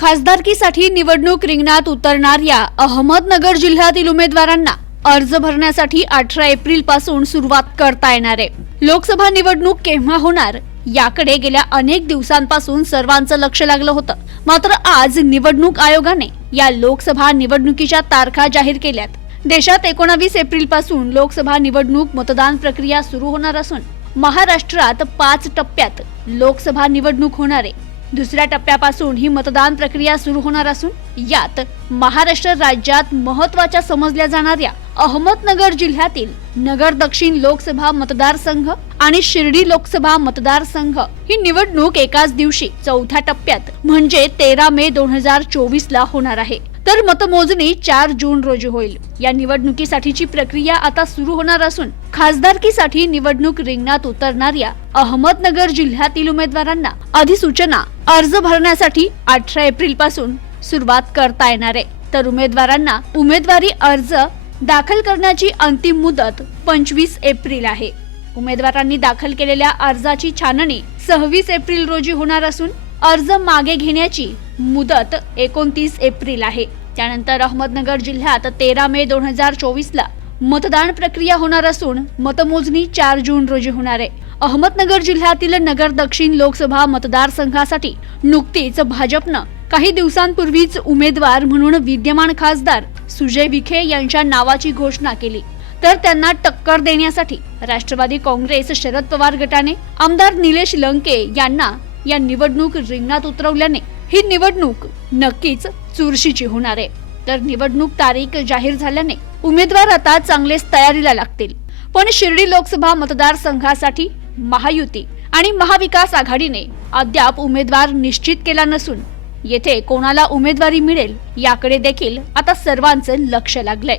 खासदारकीसाठी निवडणूक रिंगणात उतरणाऱ्या अहमदनगर जिल्ह्यातील उमेदवारांना अर्ज भरण्यासाठी अठरा एप्रिलपासून सुरुवात करता येणार आहे. लोकसभा निवडणूक केव्हा होणार याकडे गेल्या अनेक दिवसांपासून सर्वांचं लक्ष लागलं होतं. मात्र आज निवडणूक आयोगाने या लोकसभा निवडणुकीच्या तारखा जाहीर केल्यात. देशात एकोणावीस एप्रिलपासून लोकसभा निवडणूक मतदान प्रक्रिया सुरू होणार असून महाराष्ट्रात पाच टप्प्यात लोकसभा निवडणूक होणार आहे. दुसऱ्या टप्प्यापासून ही मतदान प्रक्रिया सुरू होणार असून यात महाराष्ट्र राज्यात महत्त्वाच्या समजल्या जाणाऱ्या अहमदनगर जिल्ह्यातील नगर दक्षिण लोकसभा मतदारसंघ आणि शिर्डी लोकसभा मतदारसंघ ही निवडणूक एकाच दिवशी चौथ्या टप्प्यात म्हणजे तेरा मे दोन हजार चोवीस ला होणार आहे. तर मतमोजणी चार जून रोजी होईल. या निवडणुकीसाठीची प्रक्रिया आता सुरू होणार असून खासदारकीसाठी निवडणूक रिंगणात उतरणाऱ्या अहमदनगर जिल्ह्यातील उमेदवारांना अधिसूचना अर्ज भरण्यासाठी अठरा एप्रिलपासून सुरुवात करता येणार आहे. तर उमेदवारांना उमेदवारी अर्ज दाखल करण्याची अंतिम मुदत पंचवीस एप्रिल आहे. उमेदवारांनी दाखल केलेल्या अर्जाची छाननी सव्वीस एप्रिल रोजी होणार असून अर्ज मागे घेण्याची मुदत एकोणतीस एप्रिल आहे. त्यानंतर अहमदनगर जिल्ह्यात तेरा मे दोन हजार चोवीसला मतदान प्रक्रिया होणार असून मतमोजणी चार जून रोजी होणार आहे. अहमदनगर जिल्ह्यातील नगर दक्षिण लोकसभा मतदारसंघासाठी नुकतीच भाजपनं काही दिवसांपूर्वीच उमेदवार म्हणून विद्यमान खासदार सुजय विखे यांच्या नावाची घोषणा केली. तर त्यांना टक्कर देण्यासाठी राष्ट्रवादी काँग्रेस शरद पवार गटाने आमदार निलेश लंके यांना या निवडणूक रिंगणात उतरवल्याने ही निवडणूक नक्कीच चुरशीची होणार आहे. तर निवडणूक तारीख जाहीर झाल्याने उमेदवार आता चांगलेच तयारीला लागतील. पण शिर्डी लोकसभा मतदारसंघासाठी महायुती आणि महाविकास आघाडीने अद्याप उमेदवार निश्चित केला नसून येथे कोणाला उमेदवारी मिळेल याकडे देखील आता सर्वांचं लक्ष लागलंय.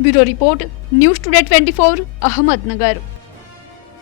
Bureau report news today twenty four Ahmednagar.